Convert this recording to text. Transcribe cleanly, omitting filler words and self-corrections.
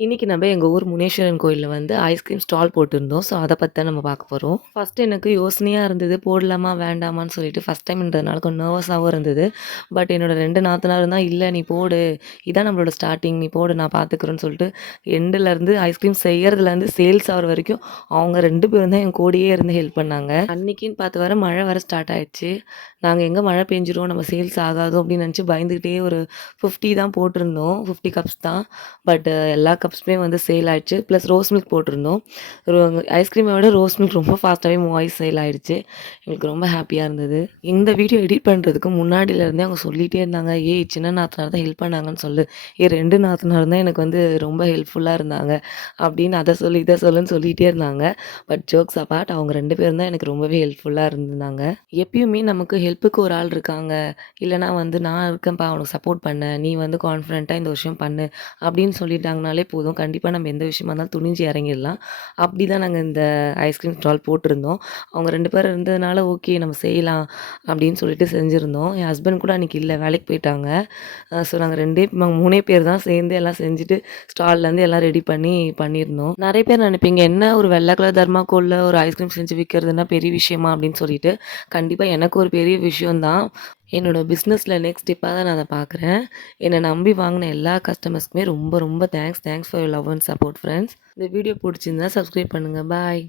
இன்னைக்கு நம்ம எங்க ஊர் முனீஸ்வரன் கோயில்ல வந்து ஐஸ்கிரீம் ஸ்டால் போட்டிருந்தோம். ஸோ அத பத்தி தான் நம்ம பார்க்க போறோம். ஃபர்ஸ்ட் எனக்கு யோசனையா இருந்தது. போடலாமா? வேண்டாமான்னு சொல்லிட்டு ஃபர்ஸ்ட் டைம்ன்றதுனால கொஞ்சம் நர்வஸாவும் இருந்தது. பட் என்னோட 2 நாத்தனாரும் தான், "இல்ல நீ போடு. இதான் நம்மளோட ஸ்டார்ட்டிங். நீ போடு நான் பார்த்துக்கிறேன்னு" சொல்லிட்டு எண்டுலேருந்து ஐஸ்கிரீம் செய்யறதுலேருந்து சேல்ஸ் ஆகுற வரைக்கும் அவங்க 2 பேரும் தான் என் கூடயே இருந்து ஹெல்ப் பண்ணாங்க. அன்னைக்குன்னு பார்த்து வர மழை வர ஸ்டார்ட் ஆயிடுச்சு. நாங்க எங்க மழை பெஞ்சிரும், நம்ம சேல்ஸ் ஆகாதோ அப்படின்னு நினச்சு பயந்துக்கிட்டே ஒரு 50 தான் போட்டிருந்தோம். 50 கப்ஸ் தான். பட் எல்லா கப்ஸுமே வந்து சேல் ஆயிடுச்சு. ப்ளஸ் ரோஸ் மில்க் போட்டிருந்தோம். ரோ ஐஸ்கிரீமை விட ரோஸ் மில்க் ரொம்ப ஃபாஸ்ட்டாகவே மூவ் ஆகி சேல் ஆயிடுச்சு. எங்களுக்கு ரொம்ப ஹாப்பியாக இருந்தது. இந்த வீடியோ எடிட் பண்ணுறதுக்கு முன்னாடியிலேருந்தே அவங்க சொல்லிகிட்டே இருந்தாங்க, "ஏய் சின்ன நாத்தனார் தான் ஹெல்ப் பண்ணாங்கன்னு சொல்லு. 2 நாத்தனார் தான் எனக்கு வந்து ரொம்ப ஹெல்ப்ஃபுல்லாக இருந்தாங்க" அப்படின்னு அதை சொல்லு இதை சொல்லுன்னு சொல்லிகிட்டே இருந்தாங்க. பட் ஜோக்ஸ் அபார்ட் அவங்க 2 பேரும் தான் எனக்கு ரொம்பவே ஹெல்ப்ஃபுல்லாக இருந்தாங்க. எப்பயுமே நமக்கு ஹெல்ப்புக்கு ஒரு ஆள் இருக்காங்க. இல்லைனா வந்து நான் இருக்கேன்ப்பா உனக்கு சப்போர்ட் பண்ண. நீ வந்து கான்ஃபிடென்ட்டாக இந்த விஷயம் பண்ணு அப்படின்னு சொல்லிட்டாங்கனாலே போதும். கண்டிப்பாக நம்ம எந்த விஷயமா இருந்தாலும் துணிஞ்சு இறங்கிடலாம். அப்படி தான் நாங்கள் இந்த ஐஸ்கிரீம் ஸ்டால் போட்டிருந்தோம். அவங்க 2 பேரும் இருந்ததுனால ஓகே நம்ம செய்யலாம் அப்படின்னு சொல்லிட்டு செஞ்சுருந்தோம். என் ஹஸ்பண்ட் கூட அன்றைக்கி இல்லை, வேலைக்கு போயிட்டாங்க. ஸோ நாங்கள் 3 பேர் தான் சேர்ந்து எல்லாம் செஞ்சுட்டு ஸ்டால்லேருந்து எல்லாம் ரெடி பண்ணியிருந்தோம். நிறைய பேர் நினைப்பீங்க, என்ன ஒரு வெள்ளை கலர் தர்மாக்கோலில் ஒரு ஐஸ்கிரீம் செஞ்சு விற்கிறதுனா பெரிய விஷயமா அப்படின்னு சொல்லிட்டு. கண்டிப்பாக எனக்கு ஒரு பெரிய விஷயம் தான். என்னோட பிஸ்னஸில் நெக்ஸ்ட் ஸ்டெப்பாக தான் நான் அத பார்க்குறேன். என்னை நம்பி வாங்கின எல்லா கஸ்டமர்ஸ்க்குமே ரொம்ப ரொம்ப thanks for your love and support friends. இந்த வீடியோ பிடிச்சிருந்தா சப்ஸ்கிரைப் பண்ணுங்கள். பாய்.